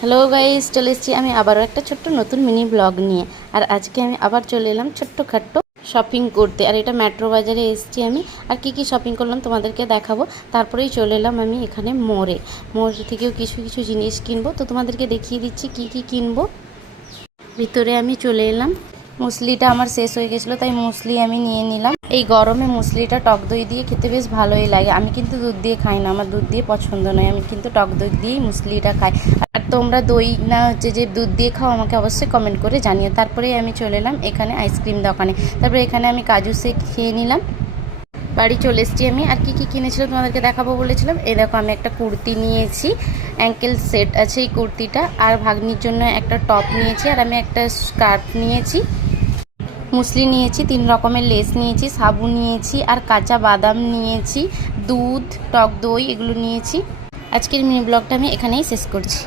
Hello guys, চলে এসেছি আমি আবারও একটা ছোট্ট নতুন মিনি ব্লগ নিয়ে। আর আজকে আমি আবার চলে এলাম ছোট্টখাট্ট শপিং করতে। আর এটা মেট্রো বাজারে এসেছি আমি। আর কি কি শপিং করলাম তোমাদেরকে দেখাবো। তারপরেই চলে এলাম আমি এখানে মোড় থেকেও কিছু কিছু জিনিস কিনবো, তো তোমাদেরকে দেখিয়ে দিচ্ছি কি কি কিনবো। ভিতরে আমি চলে এলাম। মুসলিটা আমার শেষ হয়ে গেছিলো, তাই মুসলি আমি নিয়ে নিলাম। এই গরমে মুসলিটা টক দই দিয়ে খেতে বেশ ভালোই লাগে। আমি কিন্তু দুধ দিয়ে খাই না, আমার দুধ দিয়ে পছন্দ নয়। আমি কিন্তু টক দই দিয়েই মুসলিটা খাই। আর তোমরা দই না যে দুধ দিয়ে খাও আমাকে অবশ্যই কমেন্ট করে জানিও। তারপরে আমি চলে এলাম এখানে আইসক্রিম দোকানে। তারপরে এখানে আমি কাজু শেক খেয়ে নিলাম। বাড়ি চলে এসেছি আমি। আর কি কি কিনেছিলাম তোমাদেরকে দেখাবো বলেছিলাম। এই দেখো, আমি একটা কুর্তি নিয়েছি, অ্যাঙ্কেল সেট আছে এই কুর্তিটা। আর ভাগ্নির জন্য একটা টপ নিয়েছি, আর আমি একটা স্কার্ফ নিয়েছি। মুসলি নিয়েছি, 3 রকমের লেস নিয়েছি, সাবু নিয়েছি, আর কাঁচা বাদাম নিয়েছি, দুধ, টক দই এগুলো নিয়েছি। আজকের মিনি ব্লগটা আমি এখানেই শেষ করছি।